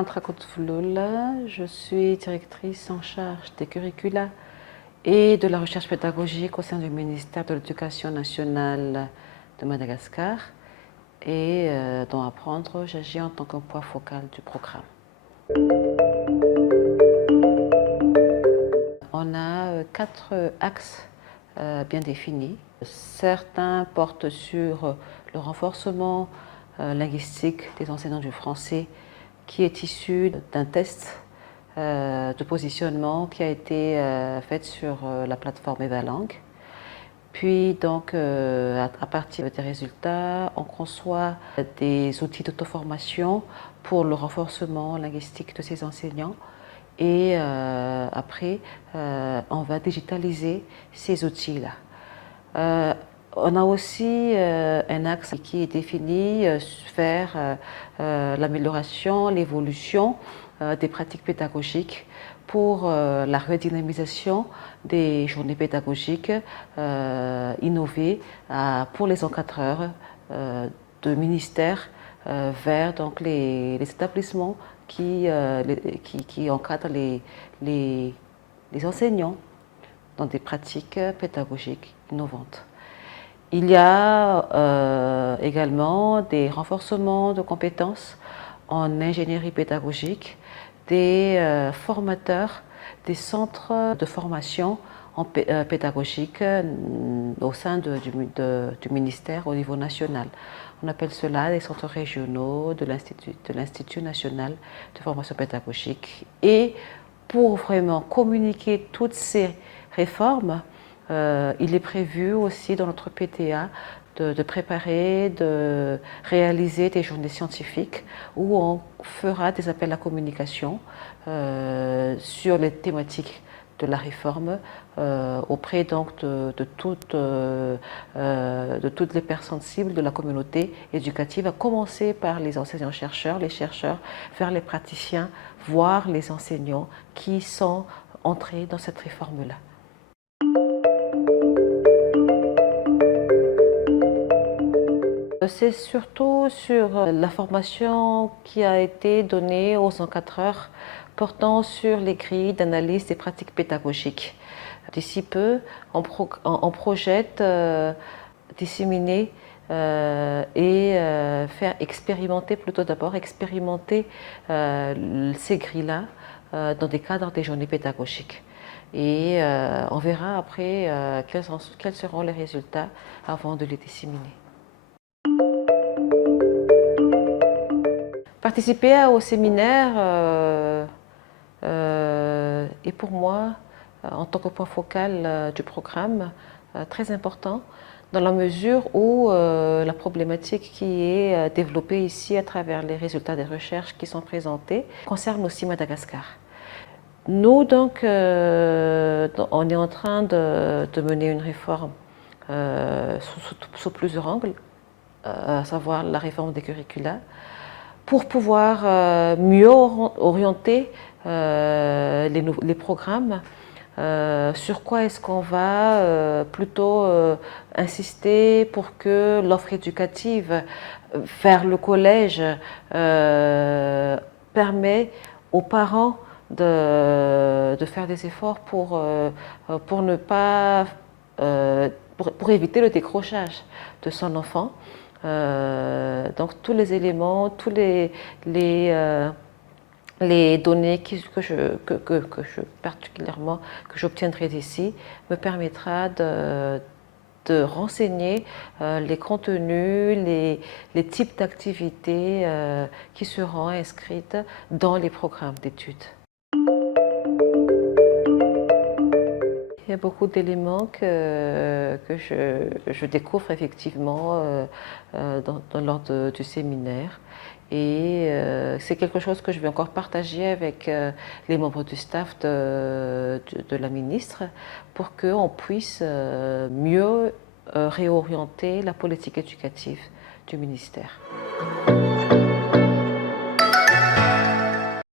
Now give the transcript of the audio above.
Kantra Kutfulula, je suis directrice en charge des curricula et de la recherche pédagogique au sein du ministère de l'Éducation nationale de Madagascar. Et dans Apprendre, j'agis en tant que point focal du programme. On a 4 axes bien définis. Certains portent sur le renforcement linguistique des enseignants du français qui est issu d'un test de positionnement qui a été fait sur la plateforme Evalang. Puis donc à partir des résultats, on conçoit des outils d'auto-formation pour le renforcement linguistique de ces enseignants. Et après, on va digitaliser ces outils-là. On a aussi un axe qui est défini vers l'amélioration, l'évolution des pratiques pédagogiques pour la redynamisation des journées pédagogiques innovées pour les encadreurs de ministères vers donc, les établissements qui encadrent les enseignants dans des pratiques pédagogiques innovantes. Il y a également des renforcements de compétences en ingénierie pédagogique, des formateurs, des centres de formation pédagogique au sein du ministère au niveau national. On appelle cela les centres régionaux de l'Institut national de formation pédagogique. Et pour vraiment communiquer toutes ces réformes, il est prévu aussi dans notre PTA de préparer, de réaliser des journées scientifiques où on fera des appels à communication sur les thématiques de la réforme auprès donc de toutes les personnes cibles de la communauté éducative, à commencer par les enseignants-chercheurs, les chercheurs, vers les praticiens, voire les enseignants qui sont entrés dans cette réforme-là. C'est surtout sur la formation qui a été donnée aux encadreurs portant sur les grilles d'analyse des pratiques pédagogiques. D'ici peu, on projette disséminer et faire expérimenter, plutôt d'abord expérimenter ces grilles-là dans des cadres des journées pédagogiques. Et on verra après quels seront les résultats avant de les disséminer. Participer au séminaire est pour moi, en tant que point focal du programme, très important dans la mesure où la problématique qui est développée ici à travers les résultats des recherches qui sont présentés concerne aussi Madagascar. Nous, donc, on est en train de mener une réforme sous plusieurs angles, à savoir la réforme des curricula, pour pouvoir mieux orienter les programmes. Sur quoi est-ce qu'on va plutôt insister pour que l'offre éducative vers le collège permet aux parents de faire des efforts pour ne pas pour éviter le décrochage de son enfant. Donc tous les éléments, tous les données que j'obtiendrai d'ici me permettra de renseigner les contenus, les types d'activités qui seront inscrites dans les programmes d'études. Il y a beaucoup d'éléments que je découvre effectivement lors du séminaire. Et c'est quelque chose que je vais encore partager avec les membres du staff de la ministre pour qu'on puisse mieux réorienter la politique éducative du ministère.